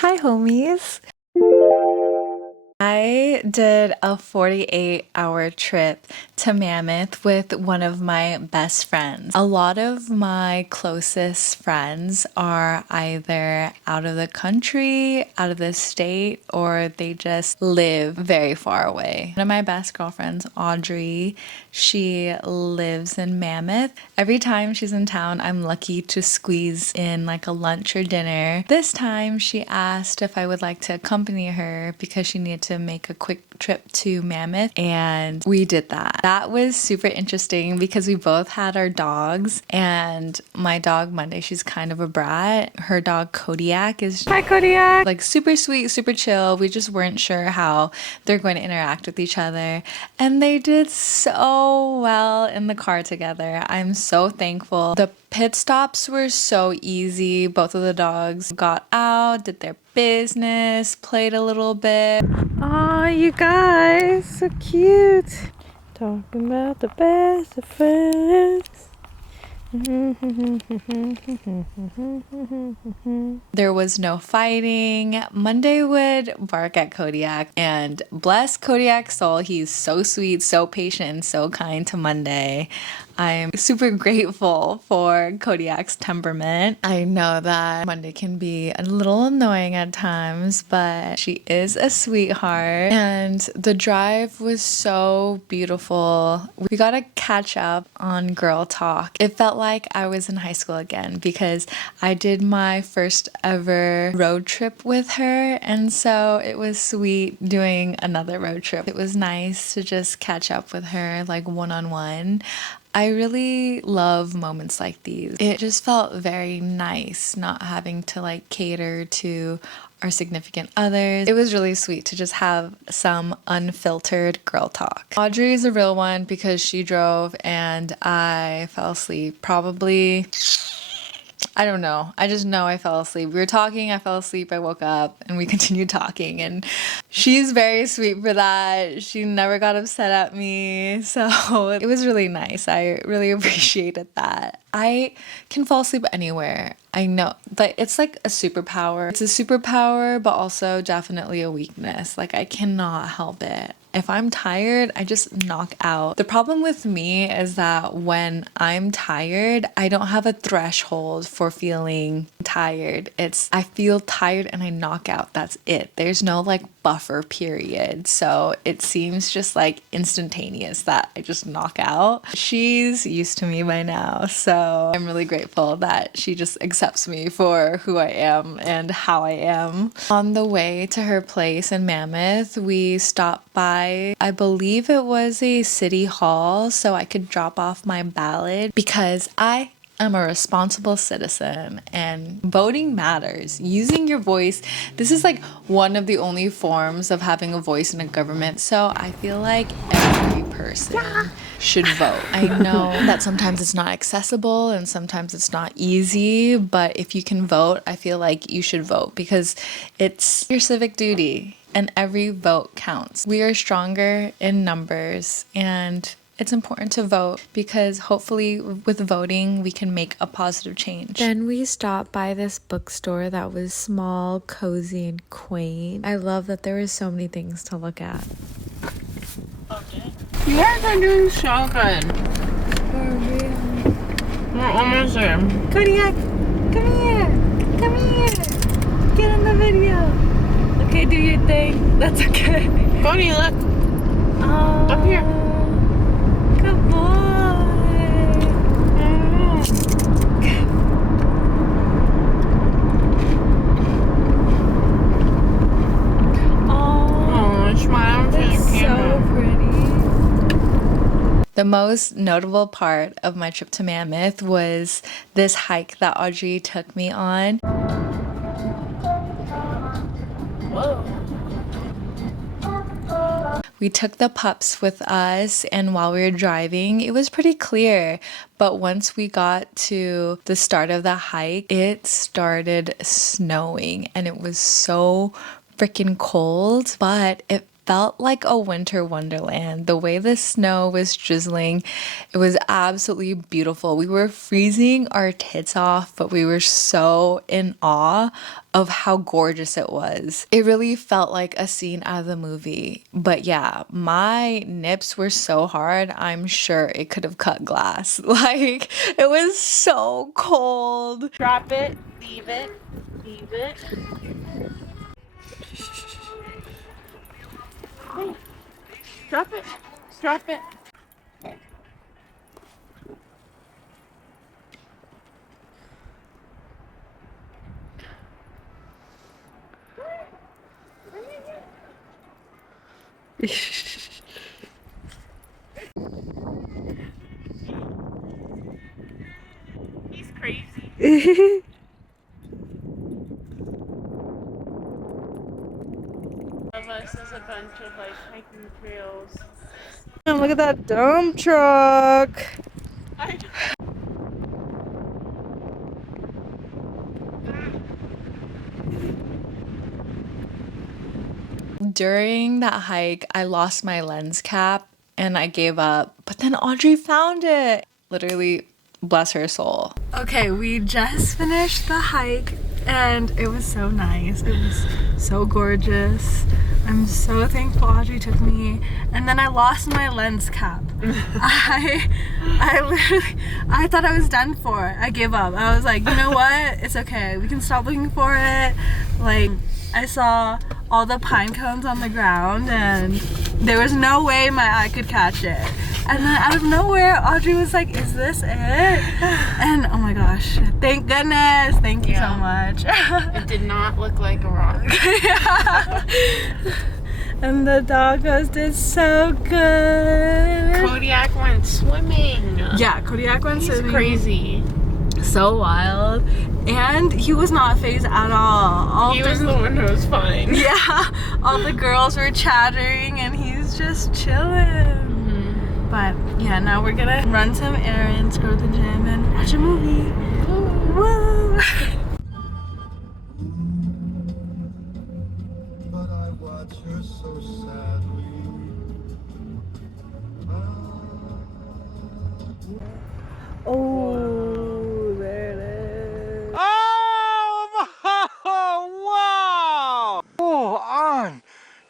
Hi, homies. I did a 48-hour trip to Mammoth with one of my best friends. A lot of my closest friends are either out of the country, out of the state, or they just live very far away. One of my best girlfriends, Audrey, she lives in Mammoth. Every time she's in town, I'm lucky to squeeze in like a lunch or dinner. This time she asked if I would like to accompany her because she needed to make a quick trip to Mammoth, and we did that. That was super interesting because we both had our dogs, and my dog Monday, she's kind of a brat. Her dog Kodiak is Hi, Kodiak. like super sweet, super chill. We just weren't sure how they're going to interact with each other, and they did so well in the car together. I'm so thankful. The pit stops were so easy. Both of the dogs got out, did their business, played a little bit. Oh, you guys, so cute. Talking about the best of friends. There was no fighting. Monday would bark at Kodiak, and bless Kodiak's soul, he's so sweet, so patient, and so kind to Monday. I'm super grateful for Kodiak's temperament. I know that Monday can be a little annoying at times, but she is a sweetheart. And the drive was so beautiful. We got to catch up on girl talk. It felt like I was in high school again because I did my first ever road trip with her, and so it was sweet doing another road trip. It was nice to just catch up with her like one-on-one. I really love moments like these. It just felt very nice not having to like cater to our significant others. It was really sweet to just have some unfiltered girl talk. Audrey is a real one because she drove and I fell asleep. Probably, I don't know. I just know I fell asleep. We were talking, I fell asleep, I woke up, and we continued talking. And she's very sweet for that. She never got upset at me. So it was really nice. I really appreciated that. I can fall asleep anywhere. I know that it's like a superpower. It's a superpower, but also definitely a weakness. Like, I cannot help it. If I'm tired, I just knock out. The problem with me is that when I'm tired, I don't have a threshold for feeling tired. I feel tired and I knock out. That's it. There's no like buffer period. So it seems just like instantaneous that I just knock out. She's used to me by now. So I'm really grateful that she just accepts me for who I am and how I am. On the way to her place in Mammoth, we stopped by, I believe it was a city hall, so I could drop off my ballot because I'm a responsible citizen and voting matters. Using your voice, this is like one of the only forms of having a voice in a government. So I feel like every person should vote. I know that sometimes it's not accessible and sometimes it's not easy, but if you can vote, I feel like you should vote because it's your civic duty and every vote counts. We are stronger in numbers, and it's important to vote because hopefully with voting we can make a positive change. Then we stopped by this bookstore that was small, cozy, and quaint. I love that there were so many things to look at. You guys are doing so good. We're almost there. Kodiak, come here. Come here. Get in the video. Okay, do your thing. That's okay. Cody, look. Oh, Up here. Good boy. Oh, smile to the That's camera. so pretty. The most notable part of my trip to Mammoth was this hike that Audrey took me on. Whoa. We took the pups with us, and while we were driving, it was pretty clear. But once we got to the start of the hike, it started snowing, and it was so freaking cold, but it felt like a winter wonderland. The way the snow was drizzling, it was absolutely beautiful. We were freezing our tits off, but we were so in awe of how gorgeous it was. It really felt like a scene out of the movie. But yeah, my nips were so hard, I'm sure it could have cut glass. Like, it was so cold. Drop it, leave it, leave it. Hey, drop it, drop it. He's crazy. Of us is a bunch of like hiking trails. Oh, look at that dump truck. During that hike, I lost my lens cap and I gave up, but then Audrey found it. Literally, bless her soul. Okay, we just finished the hike and it was so nice. It was so gorgeous. I'm so thankful Audrey took me. And then I lost my lens cap. I thought I was done for. I gave up. I was like, you know what? It's okay. We can stop looking for it. Like, I saw all the pine cones on the ground and there was no way my eye could catch it. And then out of nowhere, Audrey was like, is this it? And oh my gosh, thank goodness. Thank you so much. It did not look like a rock. Yeah. And the doggos did so good. Kodiak went swimming. Yeah, Kodiak went swimming. He's crazy. So wild. And he was not phased at all. He was the one who was fine. Yeah, all the girls were chattering and he's just chilling. But yeah, now we're gonna run some errands, go to the gym, and watch a movie. Woo! But I watch her so sadly. Oh, there it is. Oh, wow! Full on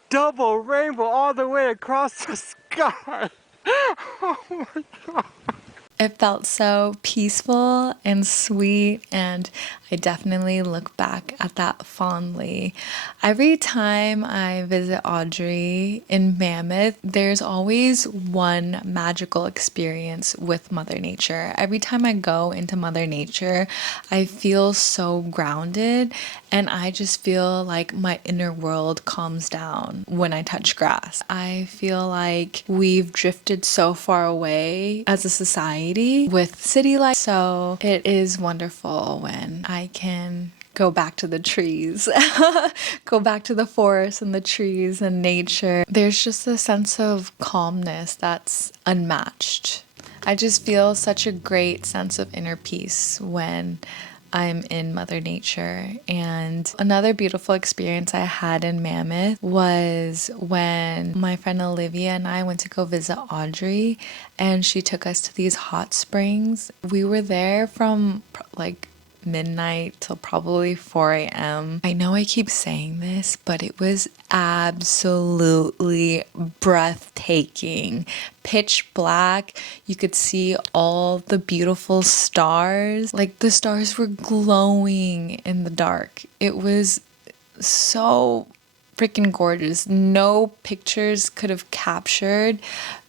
double rainbow all the way across the sky. Oh my God. It felt so peaceful and sweet, and I definitely look back at that fondly. Every time I visit Audrey in Mammoth, there's always one magical experience with Mother Nature. Every time I go into Mother Nature, I feel so grounded, and I just feel like my inner world calms down when I touch grass. I feel like we've drifted so far away as a society with city life, so it is wonderful when I can go back to the trees, go back to the forest and the trees and nature. There's just a sense of calmness that's unmatched. I just feel such a great sense of inner peace when I'm in Mother Nature. And another beautiful experience I had in Mammoth was when my friend Olivia and I went to go visit Audrey, and she took us to these hot springs. We were there from like midnight till probably 4 a.m. I know I keep saying this, but it was absolutely breathtaking. Pitch black. You could see all the beautiful stars. Like, the stars were glowing in the dark. It was so freaking gorgeous. No pictures could have captured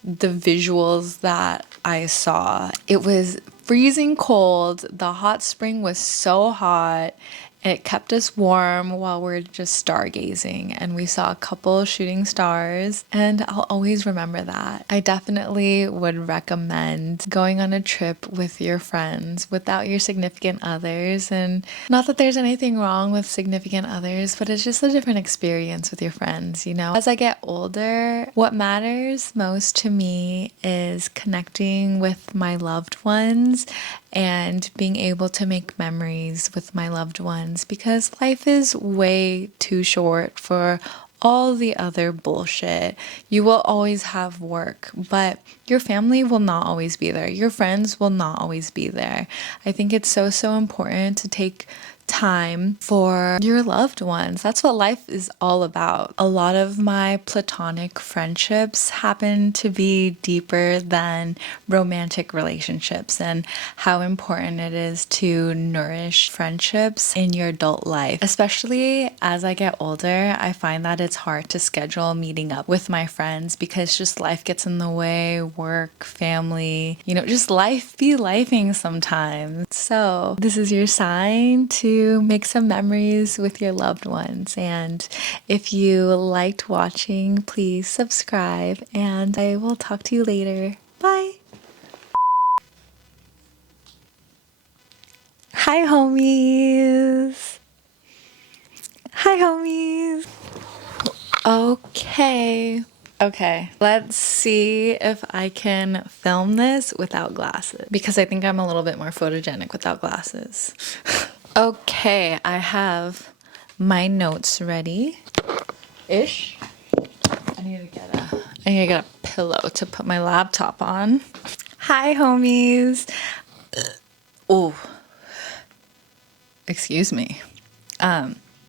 the visuals that I saw. It was freezing cold. The hot spring was so hot. It kept us warm while we're just stargazing, and we saw a couple shooting stars, and I'll always remember that. I definitely would recommend going on a trip with your friends without your significant others, and not that there's anything wrong with significant others, but it's just a different experience with your friends, you know? As I get older, what matters most to me is connecting with my loved ones and being able to make memories with my loved ones, because life is way too short for all the other bullshit. You will always have work, but your family will not always be there. Your friends will not always be there. I think it's so important to take time for your loved ones. That's what life is all about. A lot of my platonic friendships happen to be deeper than romantic relationships, and how important it is to nourish friendships in your adult life. Especially as I get older, I find that it's hard to schedule meeting up with my friends because just life gets in the way, work, family, just life be lifing sometimes. So this is your sign to make some memories with your loved ones. And if you liked watching, please subscribe, and I will talk to you later. Bye. Hi, homies. Hi, homies. Okay, let's see if I can film this without glasses, because I think I'm a little bit more photogenic without glasses. Okay, I have my notes ready. Ish. I need to get a pillow to put my laptop on. Hi, homies. Oh, excuse me.